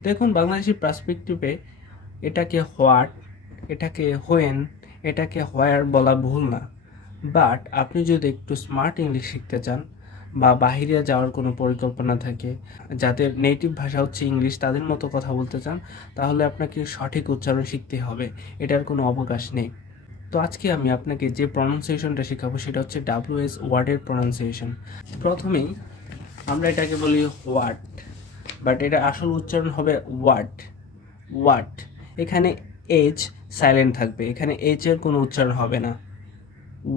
দেখুন বাংলাদেশি পার্সপেক্টিভে এটাকে হোয়াট, এটাকে হোয়েন, এটাকে হোয়ার বলা ভুল না। বাট আপনি যদি একটু স্মার্ট ইংলিশ শিখতে চান বা বাহিরে যাওয়ার কোনো পরিকল্পনা থাকে, যাদের নেটিভ ভাষা হচ্ছে ইংলিশ, তাদের মতো কথা বলতে চান, তাহলে আপনাকে সঠিক উচ্চারণ শিখতে হবে, এটার কোনো অবকাশ নেই। তো আজকে আমি আপনাকে যে প্রনাউন্সিয়েশনটা শেখাবো সেটা হচ্ছে WS ওয়ার্ডের প্রনাউন্সিয়েশন। প্রথমেই আমরা এটাকে বলি হোয়াট, বাট এটা আসল উচ্চারণ হবে ওয়াট। ওয়াট, এখানে এইচ সাইলেন্ট থাকবে, এখানে এইচ এর কোনো উচ্চারণ হবে না।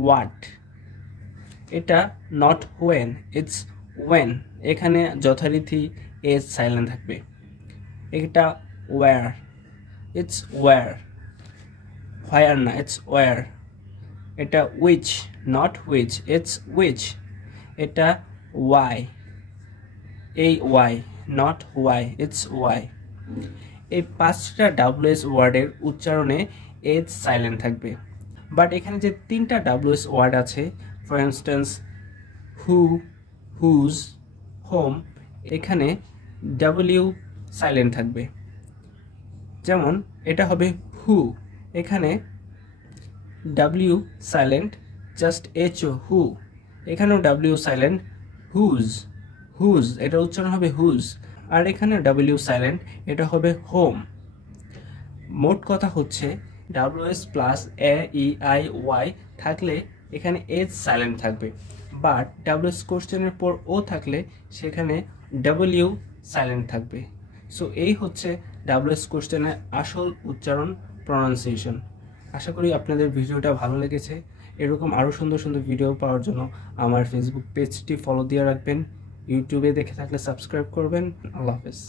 ওয়াট, এটা নট হোয়েন, ইটস ওয়েন, এখানে যথারীতি এইচ সাইলেন্ট থাকবে। এটা ওয়্যার, ইটস ওয়্যার, হোয়ার না, ইটস ওয়্যার। এটা which, not which, it's which. এটা ওয়াই, এই why, not why, it's why. এই পাঁচটা WS ওয়ার্ডের উচ্চারণে এইচ সাইলেন্ট থাকবে। বাট এখানে যে তিনটা WS ওয়ার্ড আছে, for instance who, whose, whom, এখানে W সাইলেন্ট থাকবে। যেমন এটা হবে হু, এখানে W silent, just HO, who. এখানেও W সাইলেন্ট, হুজ, হুজ, এটা উচ্চারণ হবে হুজ। আর এখানে W সাইলেন্ট, এটা হবে হোম। মোট কথা হচ্ছে WS প্লাস AEIY থাকলে এখানে H সাইলেন্ট থাকবে, বাট WS কোশ্চেনের পর ও থাকলে সেখানে W সাইলেন্ট থাকবে। সো এই হচ্ছে WS কোশ্চেনের আসল উচ্চারণ, প্রনাউন্সিয়েশন। আশা করি আপনাদের ভিডিওটা ভালো লেগেছে। এরকম আরও সুন্দর সুন্দর ভিডিও পাওয়ার জন্য আমার ফেসবুক পেজটি ফলো দিয়ে রাখবেন। ইউটিউবে দেখে থাকলে সাবস্ক্রাইব করবেন। আল্লাহ হাফেজ।